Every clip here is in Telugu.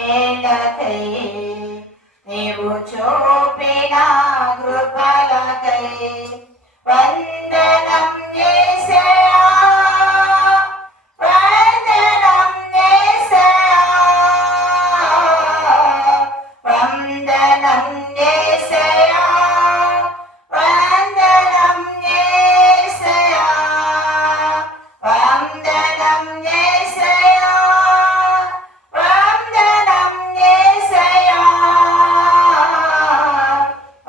ఏలకై నీవు చూపిన కృపలకై వందనం యేసయ్యా, వందనం యేసయ్యా, వందనం యేసయ్యా, వందనం యేసయ్యా, వందనం యేసయ్యా, వందనం యేసయ్యా,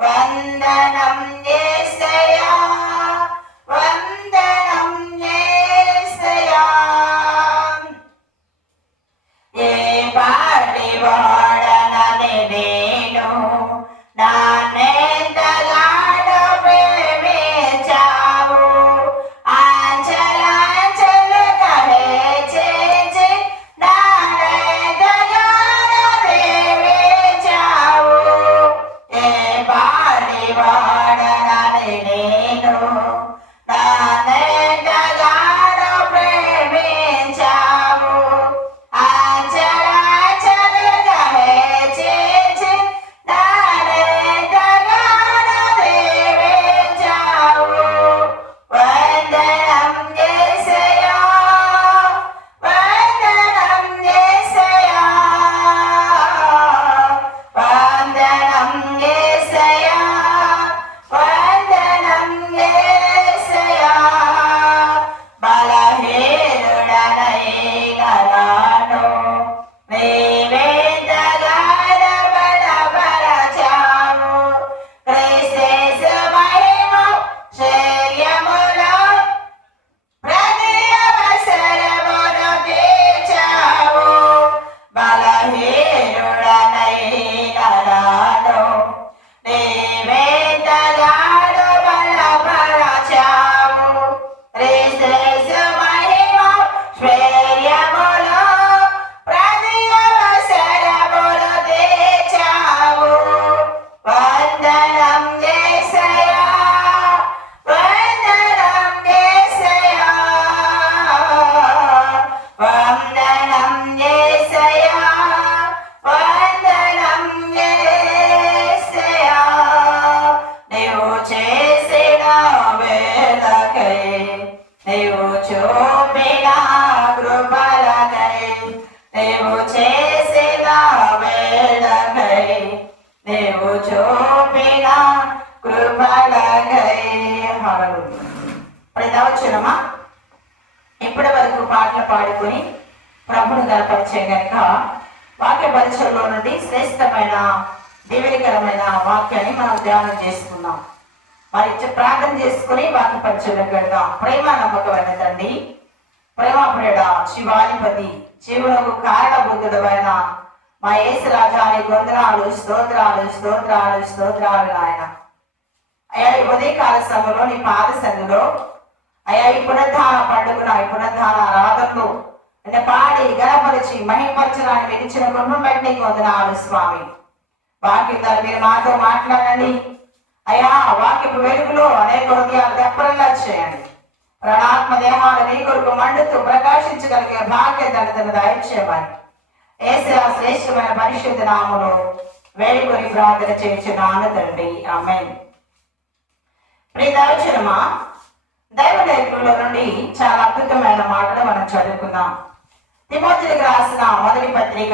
వందనం యేసయ్యా, వందనం యేసయ్యా. ఏ పాటి వాడనని నేను నాన్నెంతగానో ప్రేమించావు, ఆంచలాంచలుగా హెచ్చించి నాన్నెంతగానో ప్రేమించావు. ఏ పాటి వాడనని నేను నాన్నెంతగానో ప్రేమించావు, ఆంచలాంచలుగా హెచ్చించి నాన్నెంతగానో ప్రేమించావు. వందనం యేసయ్యా, వందనం యేసయ్యా, వందనం యేసయ్యా, వందనం యేసయ్యా. బలహీనుడనైనాను నీవెంతగానో బలపరచావు, క్రీస్తు మహిమ శౌర్యములో ప్రతి అవసరమును తీర్చావు. బలహీనుడనైనాను నీవెంతగానో బలపరచావు, క్రీస్తు మహిమ శౌర్యములో ప్రతి అవసరమును తీర్చావు. వందనం యేసయ్యా, వందనం యేసయ్యా, వందనం యేసయ్యా, వందనం యేసయ్యా. నీవు చేసిన వేళకై నీవు చూపిన కృపలకై, నీవు చేసిన వేళకై నీవు చూపిన కృపలకై. హల్లెలూయా. ప్రతివచనమా ఇప్పటి వరకు పాటలు పాడుకొని ప్రభుని గణపరిచే గనుక వాక్య పరిచయంలో నుండి శ్రేష్టమైన దీవెనకరమైన వాక్యాన్ని మనం ధ్యానం చేసుకుందాం. మరి ప్రార్థన చేసుకుని వాక్య పరిచయంలోకి వెళ్దాం. ప్రేమ నమ్మకమైన తండ్రి, ప్రేమప్రియుడ, శివాధిపతి, జీవులకు కారణబుద్ధుడమైన మా యేసు రాజాని వందనాలు, స్తోత్రాలు, స్తోత్రాలు, స్తోత్రాలు నాయన. అయ్యా ఈ ఉదయకాల సమయంలో నీ పాద సన్నిధిలో అయ్యా ఈ పునరుద్ధాన పండుగన ఈ పునరుద్ధాన ఆరాధనలు అంటే పాడి గణపరిచి మహిమపరచడానికి విధించిన కృపను బట్టి నీకు వందనాలు స్వామి. వాక్యం మీరు మాతో మాట్లాడండి అయ్యా. వాక్యపు వెలుగులో అనేక హృదయాలు దెబ్బరల్లా చేయండి. ప్రాణాత్మ దేహాలు నీ కొరకు మండుతూ ప్రకాశించగలిగే భాగ్య దండతను దయచేయమని యేసు శ్రేష్టమైన పరిశుద్ధ నామములో వేడుకొని ప్రార్థన చేయుచున్నాను తండ్రి, ఆమేన్. ప్రియదర్శనమా దైవ లేఖనంలో నుండి చాలా అద్భుతమైన మాటలు మనం చదువుకుందాం. తిమోతికి రాసిన మొదటి పత్రిక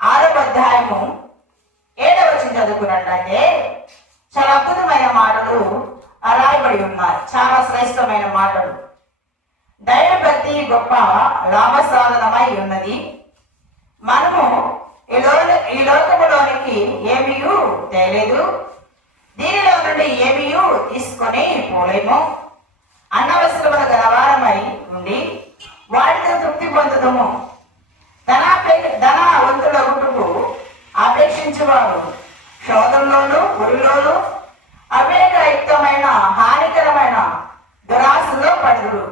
6వ అధ్యాయము 7వ వచనం చదువుకున్నట్లయితే చాలా అద్భుతమైన మాటలు రాయబడి ఉన్నాయి. చాలా శ్రేష్టమైన మాటలు. దైవభక్తి గొప్ప లాభసాధనమై ఉన్నది. మనము ఈ లోకములోనికి ఏమీ తేలేదు, దీనిలో నుండి ఏమీ తీసుకొని పోలేము. అనవసరమైన గలవారమై ఉండి వాటితో తృప్తి పొందుదము. ధనవంతుల గుట్టుకు అపేక్షించేవారు శోధంలోను ఉరిలోను అవివేకయుక్తమైన హానికరమైన దురాశలో పడుదురు.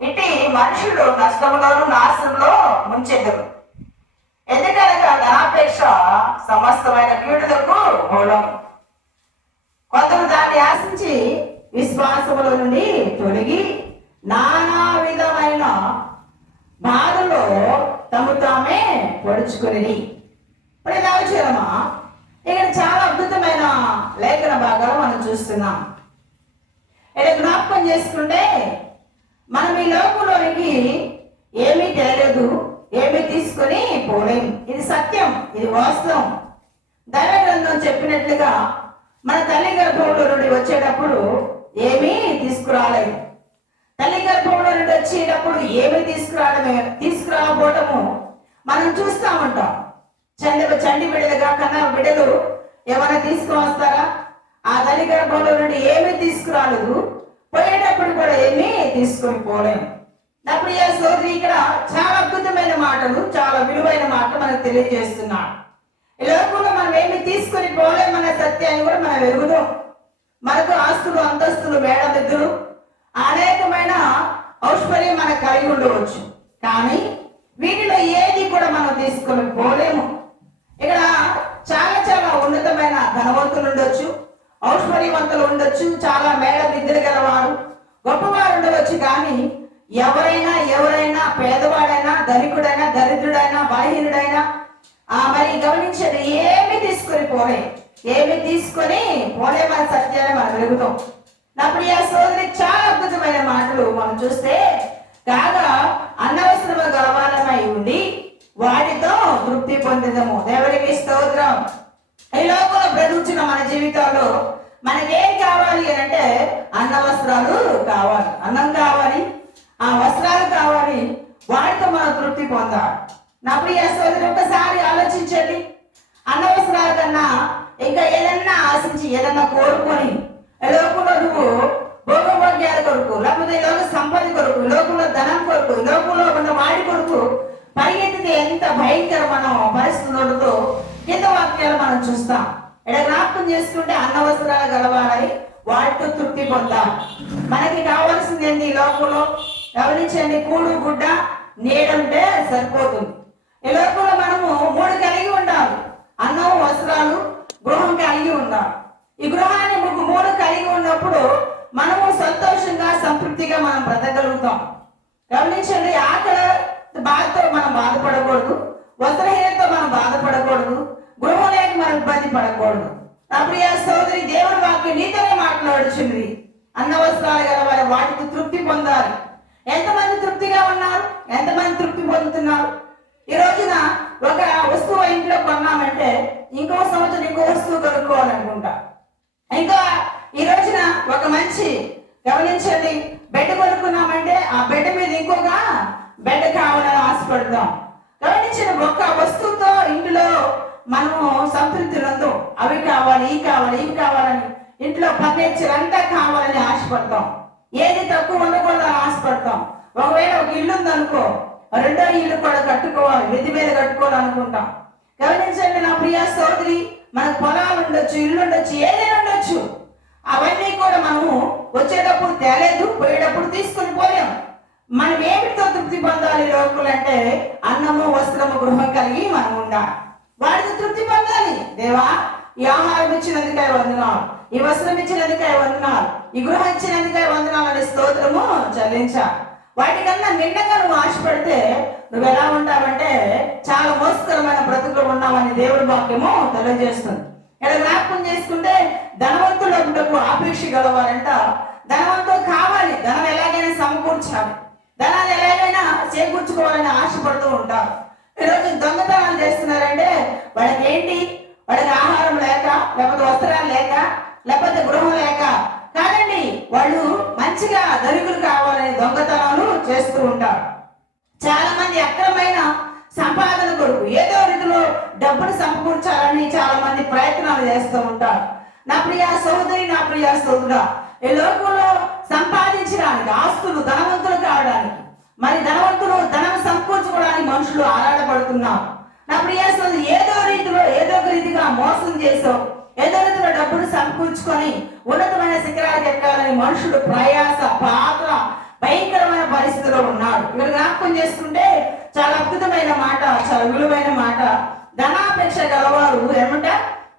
ఇటు మనుషులు నష్టంలోను నాశనంలో ముంచెదరు. ఎందుకనగా ధనాపేక్ష సమస్తమైన కీడులకు మూలం. కొందరు దాన్ని ఆశించి విశ్వాసముల నుండి తొలగి నానా విధమైన బాధలో తమ తామే పొడుచుకుని. ఇప్పుడు ఎలా వచ్చారమ్మా, ఇక్కడ చాలా అద్భుతమైన లేఖన భాగాలు మనం చూస్తున్నాం. ఇక్కడ జ్ఞాపకం చేసుకుంటే మనం ఈ లోకంలోనికి ఏమీ తేలేదు, ఏమీ తీసుకొని పోలేము. ఇది సత్యం, ఇది వాస్తవం. దైవ గ్రంథం చెప్పినట్లుగా మన తల్లి గర్భంలో నుండి వచ్చేటప్పుడు ఏమీ తీసుకురాలేదు. తల్లి గర్భంలో నుండి వచ్చేటప్పుడు ఏమీ తీసుకురాకపోవటము మనం చూస్తూ ఉంటాం. చండి బిడ్డలుగా కన్నా బిడ్డలు ఏమైనా తీసుకుని వస్తారా? ఆ తల్లి గర్భంలో నుండి ఏమీ తీసుకురాలేదు, పోయేటప్పుడు కూడా ఏమీ తీసుకొని పోలేము. అప్పుడు ఈ సోదరి ఇక్కడ చాలా అద్భుతమైన మాటలు, చాలా విలువైన మాటలు మనకు తెలియజేస్తున్నాడు. ఈ లోకంలో మనం ఏమి తీసుకొని పోలేమనే సత్యాన్ని కూడా మనం ఎరుగుదాం. మనకు ఆస్తులు, అంతస్తులు, మేడమిద్దులు, అనేకమైన ఔషధం మనకు కలిగి ఉండవచ్చు, కానీ వీటిలో ఏది కూడా మనం తీసుకొని పోలేము. ఇక్కడ చాలా చాలా ఉన్నతమైన ధనవంతులు ఉండొచ్చు, ఔషధవంతులు ఉండొచ్చు, చాలా మేడమిద్దులు గలవారు, గొప్పవారు ఉండవచ్చు, కానీ ఎవరైనా పేదవాడైనా, ధనికుడైనా, దరిద్రుడైనా, బలహీనుడైనా మరి గమనించండి, ఏమి తీసుకొని పోలేమని సత్యాన్ని మనం వెలుగుతాం. నా ప్రియ సోదరి, చాలా అద్భుతమైన మాటలు మనం చూస్తే, కాగా అన్నవసరము గలవారమై ఉండి వాటితో తృప్తి పొందదము. దేవునికి స్తోత్రం. ఈ లోకంలో బ్రతుకుతున్న మన జీవితాల్లో మనకేం కావాలి అని అంటే అన్న వస్త్రాలు కావాలి, అన్నం కావాలి, ఆ వస్త్రాలు కావాలి, వాటితో మనం తృప్తి పొందాలి. నా ప్రియ సోదరి, ఒకసారి ఆలోచించండి. అనవసరాల కన్నా ఇంకా ఏదన్నా ఆశించి, ఏదన్నా కోరుకొని లోకంలో నువ్వు భోగభోగ్యాల కొరకు, లేకపోతే లోక సంపద కొరకు, లోకంలో ధనం కొరకు, లోకంలో ఉన్న వాడి కొరకు పరిగెత్తితే ఎంత భయంకరమైన పరిస్థితులతో కింద వాక్యాలు మనం చూస్తాం. ఇక్కడ జ్ఞాపకం చేసుకుంటే అన్నవసరాలు గలవారై వాటితో తృప్తి పొందాం. మనకి కావాల్సింది ఏంటి? లోకంలో గమనించండి, కూడు గుడ్డ నీడంటే సరిపోతుంది. ఈ లోకంలో మనము 3 కలిగి ఉండాలి: అన్నం, వస్త్రాలు, గృహం కలిగి ఉండాలి. ఈ గృహాన్ని 3 కలిగి ఉన్నప్పుడు మనము సంతోషంగా, సంతృప్తిగా మనం బ్రతకగలుగుతాం. గమనించండి, ఆకలి బాధతో మనం బాధపడకూడదు, వస్త్రహీనతో మనం బాధపడకూడదు, గృహం లేక మనం ఇబ్బంది పడకూడదు. నా ప్రియ సోదరి, దేవుడి వాక్యం నీతోనే మాట్లాడుచుంది. అన్న వస్త్రాలు గల వారు వాటికి తృప్తి పొందాలి. ఎంతమంది తృప్తిగా ఉన్నారు? ఎంతమంది తృప్తి పొందుతున్నారు? ఈ రోజున ఒక వస్తువు ఇంట్లో కొన్నామంటే ఇంకో సంవత్సరం ఇంకో వస్తువు కొనుక్కోవాలనుకుంటా. ఇంకా ఈ రోజున ఒక మంచి, గమనించండి, బెడ్ కొనుక్కున్నామంటే ఆ బెడ్ మీద ఇంకొక బెడ్ కావాలని ఆశపడతాం. గమనించండి, ఒక్క వస్తువుతో ఇంట్లో మనము సంతృప్తి నందు అవి కావాలి, ఇవి కావాలని ఇంట్లో ఫర్నిచర్ అంతా కావాలని ఆశపడతాం. ఏది తక్కువ ఉండకూడదని ఆశపడతాం. ఒకవేళ ఒక ఇల్లు ఉందనుకో, 2వ ఇల్లు కూడా కట్టుకోవాలి, మిద్ది మీద కట్టుకోవాలనుకుంటాం. గమనించండి నా ప్రియ సోదరి, మనకు పొలాలు ఉండొచ్చు, ఇల్లు ఉండొచ్చు, ఏదైనా ఉండొచ్చు. అవన్నీ కూడా మనము వచ్చేటప్పుడు తేలేదు, పోయేటప్పుడు తీసుకుని పోలేము. మనం ఏమిటితో తృప్తి పొందాలి లోకులు అంటే? అన్నము, వస్త్రము, గృహం కలిగి మనం ఉండాలి. వాటితో తృప్తి పొందాలి. దేవా, ఈ ఆహారం ఇచ్చినందుకై వందనాలు, ఈ వస్త్రం ఇచ్చినందుకై వందనాలు, ఈ గృహం ఇచ్చినందుకై వందనాలు అనే స్తోత్రము చెల్లించాలి. వాటికన్నా నిండగా నువ్వు ఆశపడితే నువ్వు ఎలా ఉంటావంటే చాలా మోసకరమైన బ్రతుకులు ఉన్నావని దేవుడి వాక్యము తెలియజేస్తుంది. ఇక్కడ జ్ఞాపకం చేసుకుంటే ధనవంతులకు ఆపేక్ష గలవారంట. ధనవంతులు కావాలి, ధనం ఎలాగైనా సమకూర్చాలి, ధనాన్ని ఎలాగైనా చేకూర్చుకోవాలని ఆశపడుతూ ఉంటారు. ఈరోజు దొంగతనాలు చేస్తున్నారంటే వాళ్ళకి ఆహారం లేక, లేకపోతే వస్త్రాలు లేక, లేకపోతే గృహం లేక కాదండి, వాళ్ళు మంచిగా ధనికులు కావాలని దొంగతనాలు చేస్తూ ఉంటారు. చాలా మంది అక్రమైన సంపాదన కొరకు ఏదో రీతిలో డబ్బును సమకూర్చాలని చాలా మంది ప్రయత్నాలు చేస్తూ ఉంటారు. నా ప్రియ సోదరి, నా ప్రియ సోదరుడా, ఈ లోకంలో సంపాదించడానికి, ఆస్తులు, ధనవంతులు కావడానికి, మరి ధనవంతులు ధనం సమకూర్చుకోవడానికి మనుషులు ఆరాటపడుతున్నారు. నా ప్రియ సోదరి, ఏదో ఒక రీతిగా మోసం చేసావు, ఏదో రీతిలో డబ్బును సమకూర్చుకొని ఉన్నతమైన శిఖరాలకు ఎక్కాలని మనుషులు ప్రయాస, పాత్ర, భయంకరమైన పరిస్థితిలో ఉన్నాడు. ఇక్కడ జ్ఞాపకం చేసుకుంటే చాలా అద్భుతమైన మాట, చాలా విలువైన మాట. ధనాపేక్ష గలవారు ఏమంట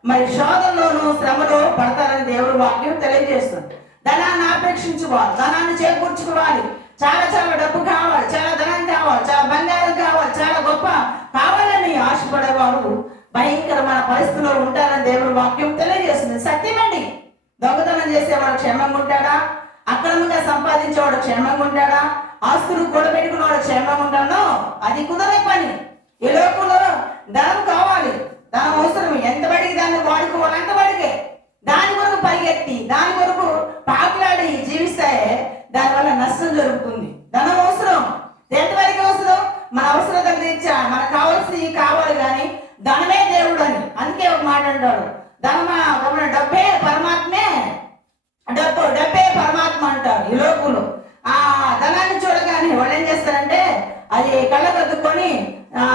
మరి శోధనలోను, శ్రమలో పడతారని దేవుడు వాక్యం తెలియజేస్తుంది. ధనాన్ని ఆపేక్షించుకోవాలి, ధనాన్ని చేకూర్చుకోవాలి. చాలా డబ్బు కావాలి, చాలా ధనం కావాలి, చాలా బంగారం కావాలి, చాలా గొప్ప కావాలని ఆశపడేవారు భయంకరమైన పరిస్థితుల్లో ఉంటారని దేవుడు వాక్యం తెలియజేస్తుంది. సత్యమండి. దొంగతనం చేసేవాడు క్షేమంగా ఉంటాడా? అక్రమంగా సంపాదించేవాడు క్షేమంగా ఉంటాడా? ఆస్తులు కూడబెట్టుకున్నవాడు క్షేమంగా ఉంటాడో? అది కుదరే పని. ఈ లోకంలో ధనం కావాలి, ధనం అవసరం. ఎంత బడికి దాన్ని వాడుకోవాలి అంత బడికే. దాని కొరకు పరిగెత్తి దాని కొరకు పాకులాడి జీవిస్తే దానివల్ల నష్టం జరుగుతుంది. ధనం అవసరం. ఎంతవరకు అవసరం? మన అవసరం తీర్చా, మనకు కావాల్సినవి కావాలి, కానీ ధనమే దేవుడు అని. అందుకే ఒక మాట అంటాడు, డబ్బే పరమాత్మే, డబ్బే పరమాత్మ అంటారు ఈ లోకులు. ఆ ధనాన్ని చూడగానే వాళ్ళు ఏం చేస్తారంటే అది కళ్ళకద్దుకొని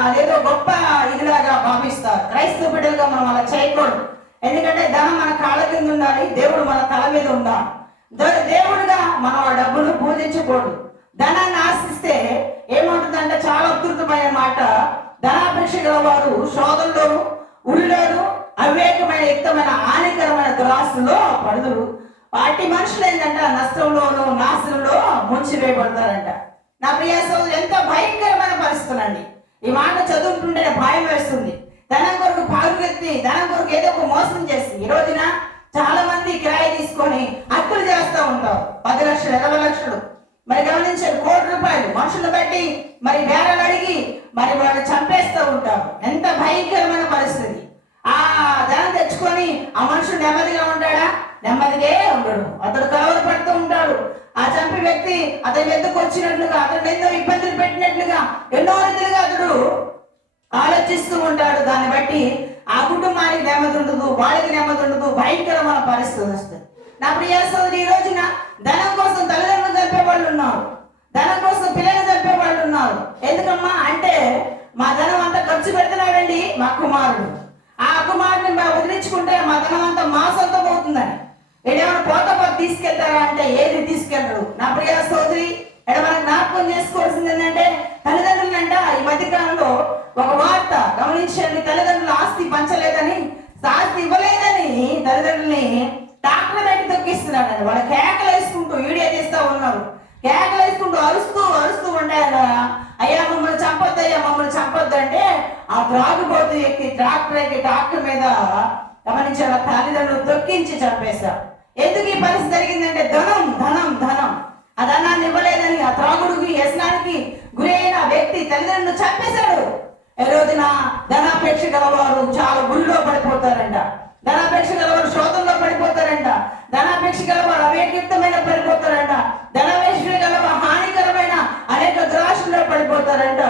అదేదో గొప్ప ఇదిలాగా భావిస్తారు. క్రైస్తవ బిడ్డలుగా మనం అలా చేయకూడదు. ఎందుకంటే ధనం మన కాళ్ళ కింద ఉండాలి, దేవుడు మన తల మీద ఉండాలి. దేవుడుగా మనం ఆ డబ్బును పూజించకూడదు. ధనాన్ని ఆశిస్తే ఏమవుతుందంటే చాలా అద్భుతమైన మాట, ధనాపేక్ష గల వారు శోధనలోను ఉరిలోను అవివేకమైన యుక్తమైన హానికరమైన దురాశలో పడుదురు. వాటి మనుషులు ఏంటంటే నష్టంలోనూ నాశనంలో ముంచివేయబడతారంట. నా ప్రియ సోదరులు, ఎంతో భయంకరమైన పరిస్థితులండి. ఈ మాట చదువుతుంటే భయం వేస్తుంది. ధనం కొరకు పాల్గొత్తి ధనం కొరకు ఏదో ఒక మోసం చేసి ఈ రోజున చాలా మంది కిరాయి తీసుకొని అప్పులు చేస్తూ ఉంటారు. 10 లక్షలు 20 లక్షలు మరి గమనించారు, కోటి రూపాయలు మనుషులు బట్టి మరి బేరాలు అడిగి మరి వాళ్ళు చంపేస్తూ ఉంటారు. ఎంత భయంకరమైన పరిస్థితి. ఆ ధనం తెచ్చుకొని ఆ మనుషుడు నెమ్మదిగా ఉంటాడా? నెమ్మదిగా ఉండడు. అతడు కలవర పడుతూ ఉంటాడు. ఆ చంపి వ్యక్తి అతని ఎందుకు వచ్చినట్లుగా, అతను ఎన్నో ఇబ్బందులు పెట్టినట్లుగా ఎన్నో రీతిలుగా అతడు ఆలోచిస్తూ ఉంటాడు. దాన్ని బట్టి ఆ కుటుంబానికి నెమ్మది ఉండదు, వాళ్ళకి నెమ్మది ఉండదు, భయంకరమైన పరిస్థితి వస్తుంది. నా ప్రియ సోదరి, ఈ రోజున ధనం కోసం తల్లిదండ్రులు చంపే వాళ్ళు ఉన్నారు, ధనం కోసం పిల్లలు చంపే వాళ్ళు ఉన్నారు. ఎందుకమ్మా అంటే మా ధనం అంతా ఖర్చు పెడుతున్నాడండి మా కుమారుడు, ఆ కుమారుడిని మేము వదిలించుకుంటే మా ధనం అంతా మా సొంతం అవుతుందని. ఏమైనా పోత తీసుకెళ్తారా అంటే ఏది తీసుకెళ్ళరు. నా ప్రియ సోదరి, మనం జ్ఞాపకం చేసుకోవాల్సింది ఏంటంటే తల్లిదండ్రులు అంట ఈ మధ్య కాలంలో ఒక వార్త గమనించండి. తల్లిదండ్రులు ఆస్తి పంచలేదని, ఆస్తి ఇవ్వలేదని తల్లిదండ్రుల్ని డాక్టర్ పెట్టి తొక్కిస్తున్నాడు. వాళ్ళు కేకలు వేసుకుంటూ వీడియో తీస్తూ ఉన్నారు. కేకలు వేసుకుంటూ అరుస్తూ ఉంటాయన్న, అయ్యా మమ్మల్ని చంపొద్దు, అయ్యా మమ్మల్ని చంపొద్దు అంటే ఆ త్రాగుబోతు ఎక్కి డాక్టర్ మీద గమనించాడు, తల్లిదండ్రులు తొక్కించి చంపేశారు. ఎందుకు ఈ పరిస్థితి జరిగిందంటే ధనం ధనం ధనం. ఆ ధనాన్ని ఇవ్వలేదని ఆ త్రాగుడికి వ్యసనానికి గురైన వ్యక్తి తల్లిదండ్రులు చంపేశాడు. ఈ రోజున ధనాపేక్ష గలవారు చాలా గురిలో పడిపోతారంట. ధనాపేక్ష గలవారు శోధంలో పడిపోతారంట. ధనాపేక్ష గలవారు అవేకయుక్తమైన పడిపోతారంట. ధనాపేక్ష గలవ హానికరమైన అనేక దురాశల్లో పడిపోతారంట.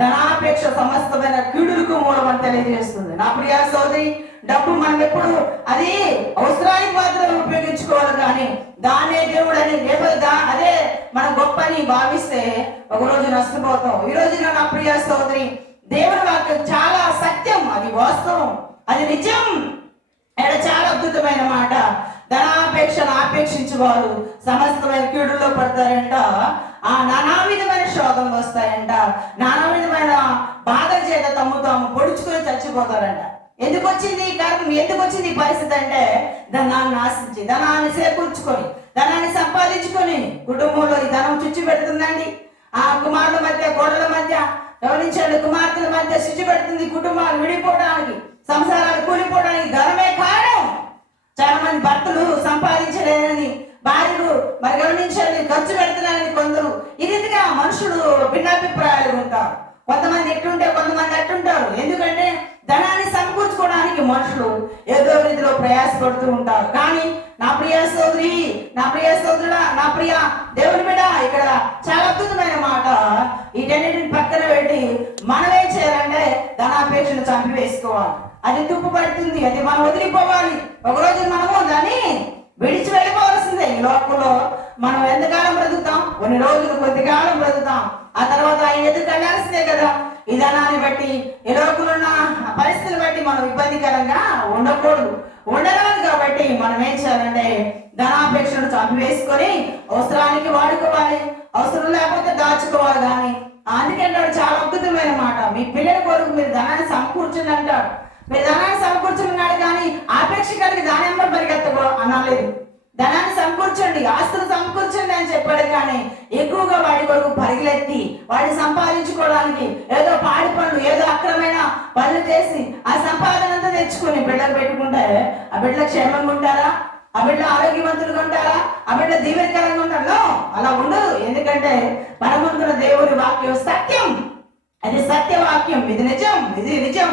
ధనాపేక్ష సమస్తమైన కీడులకు మూలం అని తెలియజేస్తుంది. నా ప్రియ సోదరి, డబ్బు మనం ఎప్పుడు అది అవసరానికి మాత్రమే ఉపయోగించుకోవాలి, కానీ దాన్నే దేవుడు అని అదే మన గొప్ప అని భావిస్తే ఒకరోజు నష్టపోతాం. ఈ రోజున నా ప్రియ సోదరి, దేవుని వాక్యం చాలా సత్యం, అది వాస్తవం, అది నిజం. చాలా అద్భుతమైన మాట. ధనాపేక్షను ఆపేక్షించేవారు సమస్తమైన కీడుల్లో పడతారంట. ఆ నానా విధమైన శోధనలు వస్తాయంట. నానా విధమైన బాధల చేత తాము పొడుచుకొని చచ్చిపోతారంట. ఎందుకు వచ్చింది కారణం, ఎందుకు వచ్చింది ఈ పరిస్థితి అంటే ధనాన్ని ఆశించి, ధనాన్ని చేకూర్చుకొని, ధనాన్ని సంపాదించుకొని కుటుంబంలో ఈ ధనం చుచ్చు పెడుతుందండి. ఆ కుమారుల మధ్య కోడల మధ్య గమనించండి, కుమార్తెల మధ్య శుచి పెడుతుంది. కుటుంబాలు విడిపోవడానికి, సంసారాలు కూలిపోవడానికి ధనమే కారణం. చాలా మంది భర్తలు సంపాదించలేదని భార్యలు మరి గమనించండి ఖర్చు పెడుతున్నారని కొందరు ఈ రీతిగా మనుషులు భిన్నాభిప్రాయాలు ఉంటారు. కొంతమంది ఎట్టుంటే కొంతమంది అట్టుంటారు. ఎందుకంటే ధనాన్ని సమకూర్చుకోవడానికి మనుషులు ఏదో రీతిలో ప్రయాసపడుతూ ఉంటారు. కానీ నా ప్రియ సోదరి, నా ప్రియ సోదరుడా, నా ప్రియ దేవుని బిడ్డ, ఇక్కడ చాలా అద్భుతమైన మాట. వీటన్నిటిని పక్కన పెట్టి మనం ఏం చేయాలంటే ధనాపేక్షను చంపివేసుకోవాలి. అది తుప్పు పడుతుంది, అది మనం వదిలిపోవాలి. ఒకరోజు మనము దాన్ని విడిచి వెళ్ళిపోవాల్సిందే. ఈ లోకంలో మనం ఎంతకాలం బ్రతుకుతాం? కొన్ని రోజులు, కొద్దికాలం బ్రతుకుతాం. ఆ తర్వాత ఆయన ఎదురు వెళ్ళాల్సిందే కదా. ఈ ధనాన్ని బట్టి, ఈ లోకంలో ఉన్న పరిస్థితులు బట్టి మనం ఇబ్బందికరంగా ఉండకూడదు, ఉండరాదు. కాబట్టి మనం ఏం చేయాలంటే ధనాపేక్షను చంపివేసుకొని అవసరానికి వాడుకోవాలి, అవసరం లేకపోతే దాచుకోవాలి. కానీ అందుకంటాడు చాలా అద్భుతమైన మాట, మీ పిల్లల కొరకు మీరు ధనాన్ని సమకూర్చండి అంటాడు. మీరు ధనాన్ని సమకూర్చున్నాడు, కానీ ఆపేక్ష కలిగి దాని ఎంబడి పరిగెత్తకో అనలేదు. ధనాన్ని సమకూర్చండి, ఆస్తులు సమకూర్చండి అని చెప్పాడు. కానీ ఎక్కువగా వాడి కొరకు పరిగెత్తి వాడిని సంపాదించుకోవడానికి ఏదో పాడి పనులు, ఏదో అక్రమైన పనులు చేసి ఆ సంపాదన అంతా తెచ్చుకొని బిడ్డలు పెట్టుకుంటే ఆ బిడ్డలు క్షేమంగా ఉంటారా? ఆ బిడ్డ ఆరోగ్యవంతులుగా ఉంటారా? ఆ బిడ్డ దీవెనకరంగా ఉంటారు? అలా ఉండదు. ఎందుకంటే పరమంతుల దేవుని వాక్యం సత్యం, అది సత్యవాక్యం. ఇది నిజం, ఇది నిజం.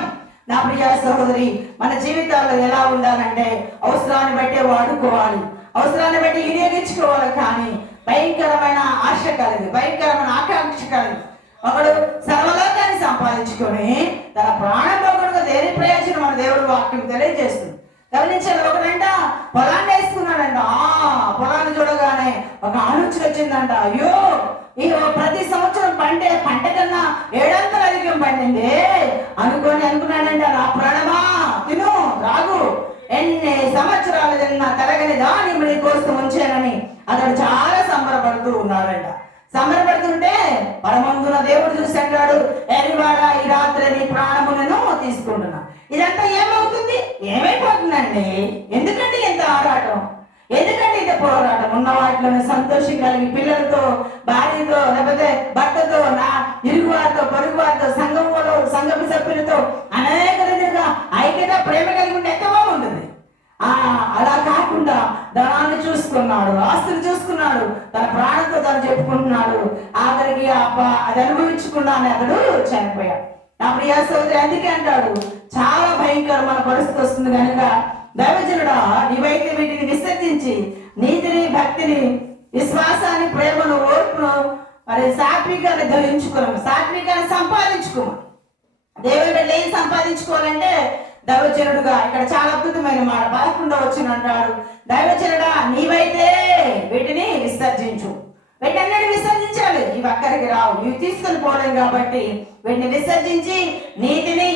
నా ప్రియ సహోదరి, మన జీవితాల్లో ఎలా ఉండాలంటే అవసరాన్ని బట్టే వాడుకోవాలి, అవసరాన్ని బట్టి వినియోగించుకోవాలి. కానీ భయంకరమైన ఆశ కలిగి, భయంకరమైన ఆకాంక్ష కలిగి ఒకడు సర్వలోకాన్ని సంపాదించుకొని తన ప్రాణం పోగొట్టుకు దేని ప్రయోజనం మన దేవుడు వాక్యం తెలియజేస్తుంది. గమనించాలి. ఒకడంట పొలాన్ని వేసుకున్నాడంట. పొలాన్ని చూడగానే ఒక ఆలోచన వచ్చిందంట. అయ్యో, ఈ ప్రతి సంవత్సరం పంట కన్నా 700 అధికం పండింది అనుకున్నాడంట. నా ప్రాణమా తిను త్రాగు, ఎన్ని సంవత్సరాలు తిన్నా తరగని దాన్ని నీ కోసం ఉంచానని అతడు చాలా సంబరపడుతూ ఉన్నాడంట. సంబరపడుతుంటే పరమందున దేవుడు చూసి అంటాడు, ఎరివాడా, ఈ రాత్రి నీ ప్రాణములను తీసుకుంటున్నా. ఇదంతా ఏమవుతుంది? ఏమైపోతుందండి? ఎందుకంటే ఇంత ఆరాటం, ఎందుకంటే ఇంత పోరాటం? ఉన్న వాటిలోనే సంతోషం కలిగి పిల్లలతో, భార్యతో, లేకపోతే భర్తతో, నా ఇరుగు వారితో, పొరుగు వారితో, సంఘం సభ్యులతో అనేక విధంగా ఐక్యత, ప్రేమ కలిగి ఉంటే ఎంత బాగుంటుంది. అలా కాకుండా ధనాన్ని చూసుకున్నాడు, ఆస్తులు చూసుకున్నాడు, తన ప్రాణంతో తను చెప్పుకుంటున్నాడు. ఆఖరికి అది అనుభవించుకున్నాను అతడు చనిపోయాడు. నా ప్రియ సోదరి, అందుకే అంటాడు చాలా భయంకరమైన పరిస్థితి వస్తుంది కనుక దైవజనుడా, నీవైతే వీటిని విసర్జించి నీతిని, భక్తిని, విశ్వాసాన్ని, ప్రేమను, ఓర్పును, మరి సాత్వికాన్ని ధరించుకోము, సాత్వికాన్ని సంపాదించుకోము. దేవుని బిడ్డ ఏం సంపాదించుకోవాలంటే దైవజనుడుగా ఇక్కడ చాలా అద్భుతమైన మాట 11వ వచనం అంటాడు, దైవజనుడా నీవైతే వీటిని విసర్జించు. వీటన్నిటిని విసర్జించాలి. ఇవి అక్కడికి రావు, ఇవి తీసుకొని పోలేం. కాబట్టి వీటిని విసర్జించి నీతిని,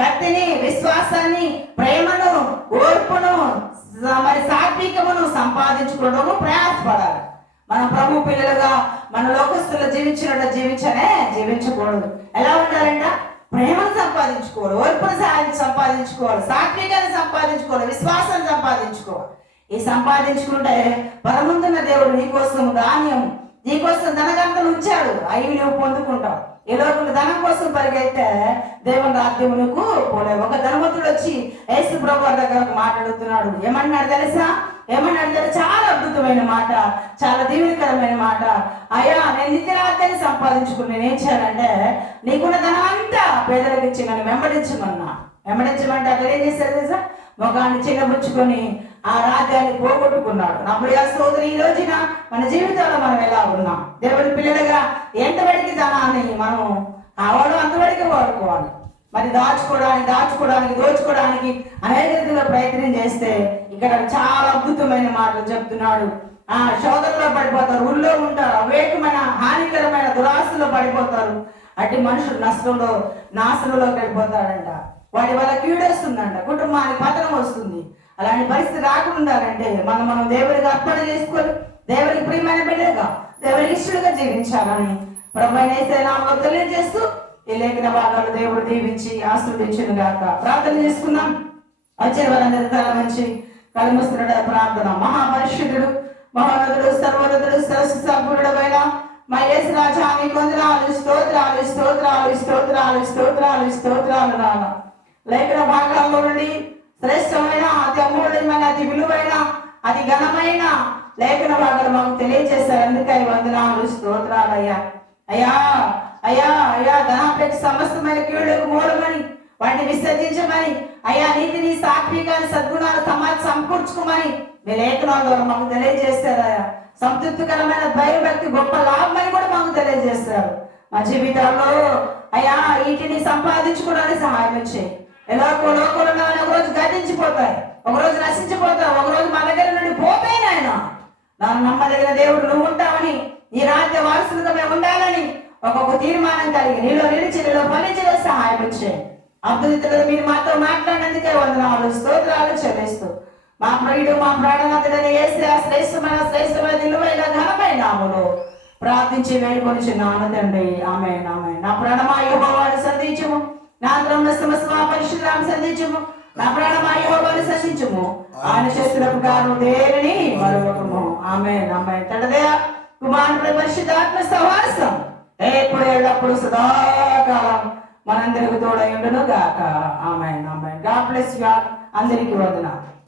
భక్తిని, విశ్వాసాన్ని, ప్రేమను, ఓర్పును, మరి సాత్వికమును సంపాదించుకోవడం ప్రయాసపడాలి. మన ప్రభు పిల్లలుగా మన లోకస్తులు జీవించకూడదు. ఎలా ఉండాలంట? ప్రేమను సంపాదించుకోవాలి, ఓర్పును సంపాదించుకోవాలి, సాత్వికాన్ని సంపాదించుకోవాలి, విశ్వాసాన్ని సంపాదించుకోవాలి. ఈ సంపాదించుకుంటే పరముందున్న దేవుడు నీకోసం ధాన్యం, నీకోసం ధనగంటలు ఉంచాడు, అవి నువ్వు పొందుకుంటావు. ఈ లోపల ధనం కోసం పరిగెత్తే దేవుని రాజ్యం నువ్వు పోలేవు. ఒక ధనవంతుడు వచ్చి యేసు ప్రభువు దగ్గర మాట్లాడుతున్నాడు. ఏమన్నాడు తెలుసా? చాలా అద్భుతమైన మాట, చాలా దీవెనకరమైన మాట. అయ్యా, నేను నిత్య రాజ్యాన్ని సంపాదించుకుని నేనేం చేయాలంటే నీకున్న ధనం అంతా పేదలకు ఇచ్చి నన్ను వెంబడించమంటే అతడు ఏం చేశాడు తెలుసా? మొగాన్ని చిన్నబుచ్చుకొని ఆ రాజ్యాన్ని పోగొట్టుకున్నాడు. నా ప్రియ సోదరి, ఈ రోజున మన జీవితంలో మనం ఎలా ఉన్నాం? దేవుడి పిల్లలుగా ఎంతవరకు ధనాన్ని మనం కావాలో అంతవరకు వాడుకోవాలి. మరి దోచుకోవడానికి అనేక రీతిలో ప్రయత్నం చేస్తే ఇక్కడ చాలా అద్భుతమైన మాటలు చెప్తున్నాడు. శోధనలో పడిపోతారు, ఊళ్ళో ఉంటారు, అవేకమైన హానికరమైన దురాశలో పడిపోతారు. అటు మనుషులు నాశనంలోకి వెళ్ళిపోతాడంట. వాటి వల్ల కీడొస్తుందంట, కుటుంబానికి పతనం వస్తుంది. అలాంటి పరిస్థితి రాకుండా ఉండాలంటే మనం దేవుడికి అర్పణ చేసుకొని దేవుడికి ప్రియమైన బిడ్డగా, దేవుడికి ఇష్టడుగా జీవించాలని ప్రభువైన యేసయ్య నామములో తెలియజేస్తూ ఈ లేఖన భాగాలు దేవుడు దీవించి ఆశీర్వదించును గాక. ప్రార్థన చేసుకుందాం. వచ్చిన వారందరి తల మంచి కలుముస్తున్న ప్రార్థన. మహాపరిశుద్ధుడు, మహోన్నతుడు, సర్వోన్నతుడు, సరస్సు సంపూర్ణుడమైన మా యేసు రాజా, నీకు వందనాలు, స్తోత్రాలు నాన్న. లేఖన భాగాల్లో నుండి శ్రేష్టమైన, అతి అమూల్యమైన, అతి విలువైన, అతి ఘనమైన లేఖన భాగాలు మాకు తెలియజేశారు. అందుకే వందనాలు, స్తోత్రాలయ్యా. అయ్యా ధనాపేక్ష సమస్తమైన కీడులకు మూలమని వాటిని విసర్జించమని, అయ్యా నీతిని, సాత్వికాన్ని, సద్గుణాలు సమకూర్చుకోమని మీ లేఖనాల ద్వారా మాకు తెలియజేస్తారయ్యా. సంతృప్తికరమైన భయభక్తి గొప్ప లాభమని కూడా మాకు తెలియజేస్తారు. మా జీవితాల్లో అయ్యా వీటిని సంపాదించుకోవడానికి సహాయం చేయి. లోకంలో ఒకరోజు గతించిపోతాయి, ఒకరోజు నశించిపోతావు, ఒకరోజు మా దగ్గర నుండి పోతాయి. నాయన నన్ను నమ్మదగిన దేవుడు నువ్వు ఉంటావని, ఈ రాజ్య వారసులుగా మేము ఉండాలని ఒక్కొక్క తీర్మానం కలిగి నీలో నిలిచి నీలో ఫలించే సహాయం చేయి. అద్భుతంగా మీరు మాతో మాట్లాడినందుకే వందనాలు, స్తోత్రాలు చెల్లిస్తూ మా ప్రియుడు, మా ప్రాణనాథుడైన యేసయ్య శ్రేష్టమైన నిలువైన ఘనమైన నామములో ప్రార్థించి వేడుకొనుచున్నాను తండ్రి. ఆమేన్. నా ప్రాణమా యెహోవాను సంధించుము, నా ఆత్మ సమస్త పరిశుద్ధాన్ని సంధించుము. నా ప్రాణమా యెహోవాను సంధించుము, ఆయన చేస్తున్న ప్రకారం దేనిని మరొకము. ఆమేన్. తండ్రి, కుమారుని పరిశుద్ధాత్మ సహవాసం ఎప్పుడు ఎల్లప్పుడు సదాకాలం మనందరికి తోడై ఉండును గాక. Amen. Amen. God bless you all. అందరికీ వందనాలు.